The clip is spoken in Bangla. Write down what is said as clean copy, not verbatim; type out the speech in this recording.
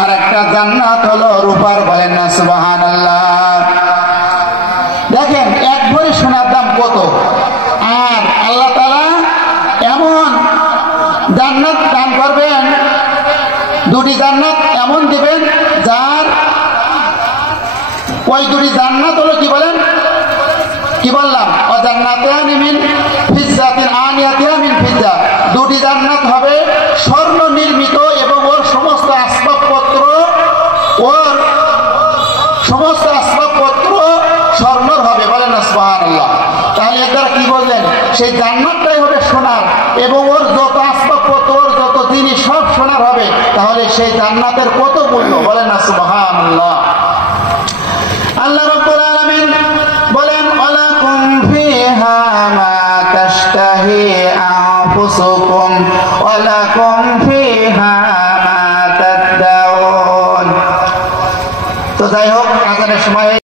আর একটা জান্নাত হলো রূপার, বলেন না সুবহানাল্লাহ। দেখেন এক ভরি সোনার দাম কত, আর আল্লাহ তাআলা এমন জান্নাত দান করবেন, দুটি জান্নাত এমন দিবেন যার ওই দুটি জান্নাত হলো কি বলেন, কি বললাম, ও জান্নাতানি মিন ফিজ্জাতিন আনিয়াতিহা মিন ফিজ্জা, দুটি জান্নাত হবে স্বর্ণ নির্মিত এবং ওর সমস্ত আসবাবপত্র স্বর্ণর হবে, বলেন না সুবহানাল্লাহ। তাহলে এর দ্বারা কি বললেন, সেই জান্নাতটাই হবে সোনার এবং ওর যত আসবাবপত্র, ওর যত জিনিস সব সোনার হবে। তাহলে সেই জান্নাতের কত মূল্য, বলেন না সুবহানাল্লাহ। আল্লাহ রাব্বুল আলামিন বলেন, ওয়ালাকুম ফিহা মা তাশতাহি আনফুসুকুম ওয়ালাকুম ফিহা মা তাদদাউন। তো যাই হোক, আজানের সময়